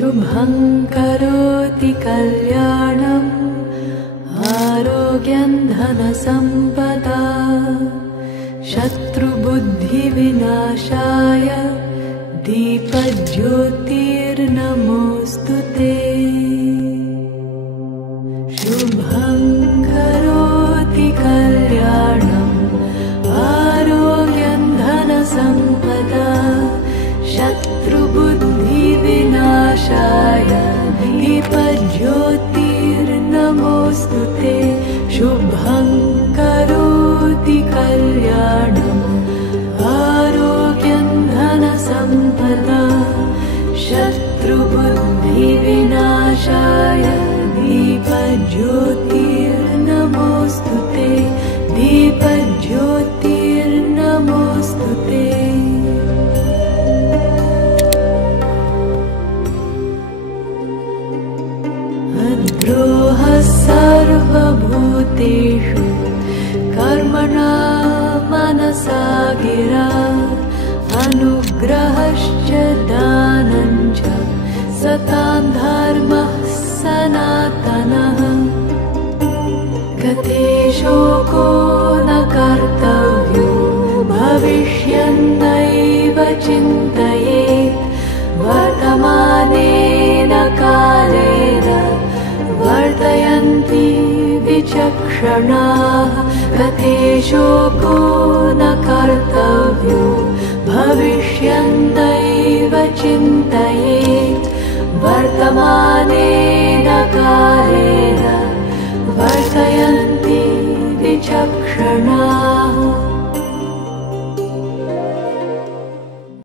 शुभं करोति कल्याणम् आरोग्यं धनसम्पदा शत्रुबुद्धिविनाशाय दीपज्योतिर्नमोऽस्तु ते। शुभं करोति कल्याणम् आरोग्यं धनसम्पदा शत्रुबुद्धिविनाशाय दीपज्योतिर्नमोऽस्तु ते। शुभं करोति कल्याणम् आरोग्यं धनसम्पदा शत्रुबुद्धिविनाशाय दीपज्योतिर्नमोऽस्तु ते। दीपज्योतिर्नमोऽस्तु ते। अद्रोहः सर्वभूतेषु कर्मणा मनसा गिरा अनुग्रहश्च दानं च सतां धर्मः सनातनः। गते शोको न कर्तव्यो भविष्यन्नैव चिन्तयेत् वर्तमानेन कालेन वर्तयन्ति विचक्षणाः। गते शोको न कर्तव्यो भविष्यन्नैव चिन्तयेत् वर्तमानेन कालेन वर्तयन्ति विचक्षणाः।